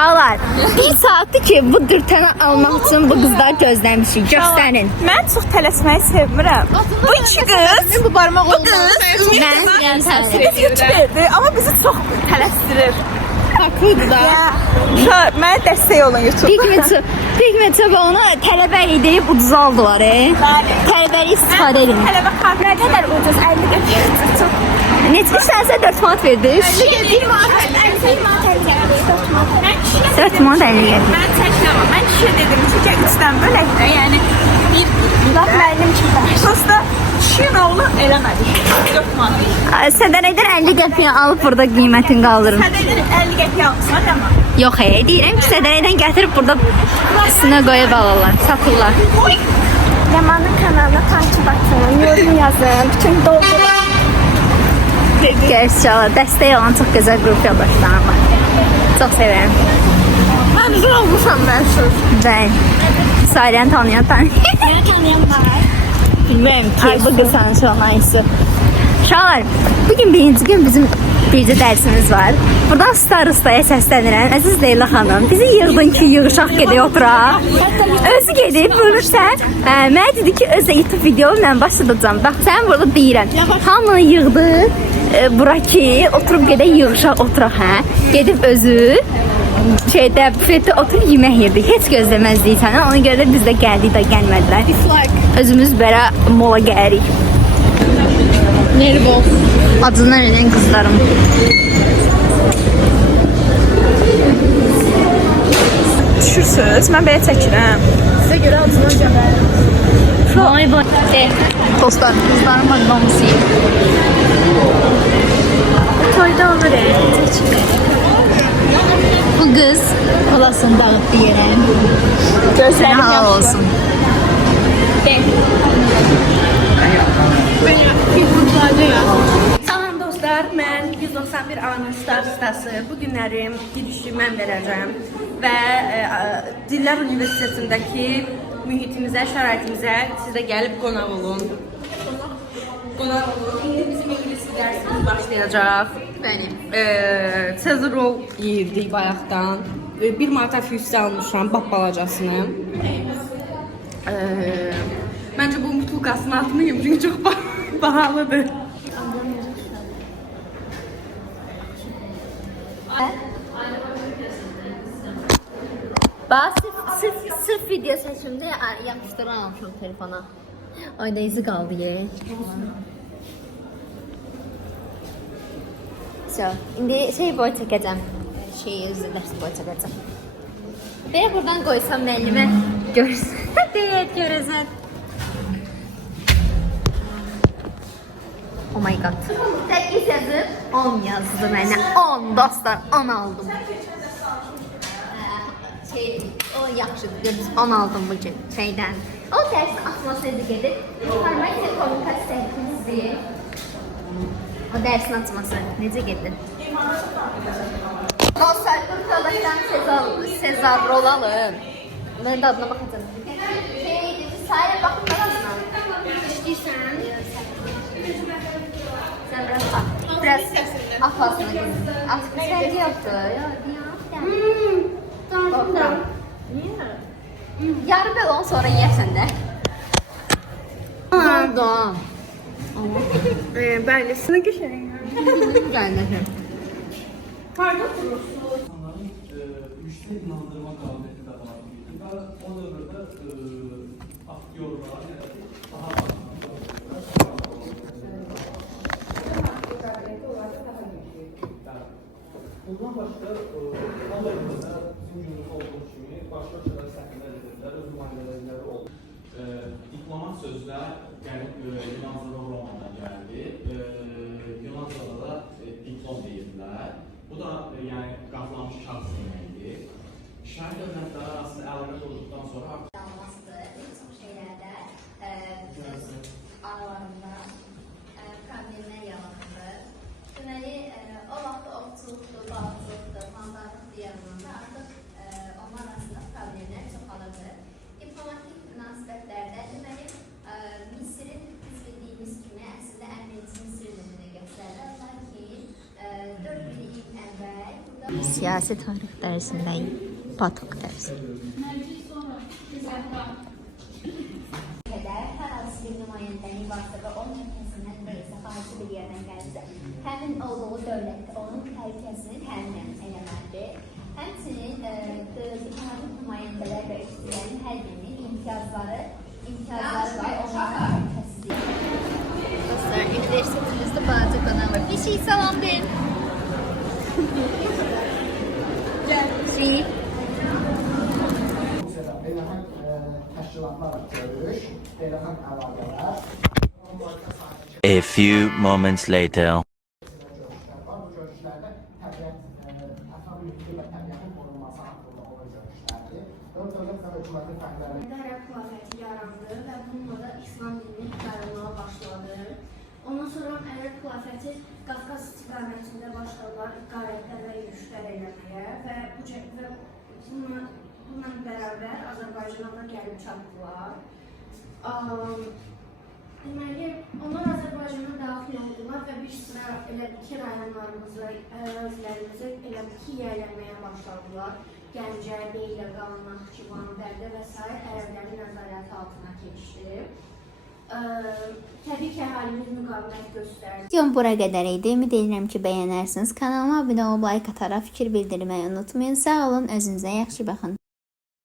Uşaqlar, bir saatdir ki bu dürtəni almaq üçün bu qızlar gözləmişik. Göstərin. Mən çox tələsməyi sevmirəm. Bu iki qız, Bu barmaq oldu. Mən biz YouTuberdir, amma bizi çox tələsdirir. Haklıdır da. Mənə dəstək olun YouTube. Pigment'e onu tələbə deyib ucuz aldılar. Tələbəli istifadə edin. Tələbə kartı nə qədər ucuz, 50 qəpik çox. Neçə sənsə 4 manat verdiniz? 1 manat 50 manat. 4 manat 50 qəpik. Mən çəkləməm. Mən kişiyə dedim ki, gəl üçdən bölək də, yəni bir laf müəllim kimi. Prosta kişinin oğlu eləmədik. 4 manat. Sədərəkdən 50 qəpiyə alıb burada qiymətini qaldırın. Sədədir 50 qəpik almışlar amma. Yox, deyirəm ki, sədərəkdən gətirib burada üstünə qoyub alırlar, satırlar. Yamanın kanalına takip atın, yorum yazın, bütün doldurun. Gerçəklə dəstək olan çox gözəl qrup yoldaşlarım var. Çox sevirəm. Mən üzr olmuşam mən söz. Ben Sayrəni tanıyan Beni tanıyan var. bilmirəm ki, bu qız tanış olmayısı. Uşaqlar, bugün birinci gün bizim bircə dərsimiz var. Buradan starostaya səslənirəm. Əziz Leyla xanım, bizi yığdın ki, yığışaq gedək oturaq. Özü gedib, bölürsən. Mənə dedi ki, özü YouTube videomu mən başlayacağım. Bax, sən burada deyirəm. Hamını yığdı. Bura ki, oturub gedək yığışaq oturaq, hə? Gedib özü şeydə, bufetdə oturub yemək yedik. Heç gözləməzdik sənə. Ona görə də biz də gəldik də gəlmədilər. Özümüz belə mola gəlirik. Nervos. Adından ölen kızlarım. Düşürsünüz, mən belə çəkirəm. Sizə görə adından göndərin. Vay vay. Dostlar. Kızlarım adlamışıyım. Toyda olur Bu kız kolasını dağıttı yere. Sana Gözlərim halal olsun. Salam dostlar, mən 191 A-nın starostası. Bu günlərim girişi mən verəcəm və Dillər Universitetindəki mühitimizə, şəraitimizə siz də gəlib qonaq olun. Qonaq olun. İndi bizim ingilis dərsimiz başlayacaq. Benim. Cezarol yeyirdik bayaqdan. 1 manata füyüsü almışam, bab balacasını. Məncə bu mutluqasını atmayayım, çünki çox bahalıdır. Bak sırf video seçimde yapıştıran almışım telefona. Ayda izi kaldı ye. So, şimdi şey boy çekeceğim. Özür ders boy çekeceğim. Ben buradan koysam elime görsün. Evet görürsen. Oh my god. Tek yazıp 10 yazdı bana. 10 dostlar 10 aldım. O yaxşıdır. 10 aldım bugün şeydən. O dərsin atmasaydı gedib. İnformasiya kommunikasiya teknizi. O dərsin atması necə gedir? Dostlar, qurtalıqdan Sezar rol alın. Ben de adına baxacağım. Sayra baxın adına. İstəyirsən? Sen biraz bak. Biraz afasına gidin. Aslında sevgi yoktu. Tamam. Niye? Yarın böyle 10 sonra yersen de. Doğan. Bəli, sınıf geçelim. Gelmedim. İnsanların müşteri inandırma kabiliyeti de var. O da aktörler daha bundan başqa Amerikada bizim günümüzdə olduğu kimi başqa şeylər səhvlər edirlər, öz müayinələri oldu. Diplomat sözlər gəlib Yunanistan Romadan gəldi. Yunanistada da diplom deyirlər. Bu da yəni qazanmış şəxs deməkdir. Şəhər dövlətləri arasında əlaqə olduqdan sonra Almasıdır. Çox şeylərdə aralarında problemlər yaranır. Deməli, o vaxt ovçuluqdur, balıqçılıqdır, maldarlıqdır yanında artıq onlar arasında problemlər çoxalırdı. Diplomatik münasibətlərdə deməli, Misirin biz bildiyimiz kimi əslində əmniyyəti Misir üzrə göstərirlər. Lakin 4 il əvvəl burada siyasi tarix dərsindəyim. Batok dərsi. Qədər hər hansı bir nümayəndənin varsa və onun ölkəsindən deyilsə, xarici bir yerdən gəlirsə, həmin olduğu dövlətdə onun təhlükəsini təmin eləməlidir. Həmçinin diplomatik nümayəndələr və işçilərin hər birinin imtiyazları var, onların təhlükəsizliyi. Dostlar, universitetimizdə balaca qonaq var. Bir şey salam deyin. Beynəlxalq təşkilatlarla görüş, beynəlxalq əlaqələr. A few moments later. Bu görüşlərdə təbiət, ətraf mühiti və təbiətin qorunması haqqında olan görüşlərdir. Dövlət və hökumətin fərqləri Ərəb xilafəti yarandı və bununla da İslam dininin yayılmağa başladı. Ondan sonra Ərəb xilafəti Qafqaz istiqamətində başladılar qarətlər və yürüşlər eləməyə və bununla bərabər Azərbaycana da gəlib çatdılar. Deməli, onlar Azərbaycana daxil oldular və bir sıra elə ki rayonlarımızı, ərazilərimizi elə ki yayılmaya başladılar. Gəncə, Beylə, Qanlı, Naxçıvan, Bərdə və s. ərəblərin nəzarəti altına keçdi. Təbii ki, əhalimiz müqavimət göstərdi. Videom bura qədər idi. Ümid edirəm ki, bəyənərsiniz. Kanalıma abunə olub, like ataraq fikir bildirməyi unutmayın. Sağ olun, özünüzə yaxşı baxın.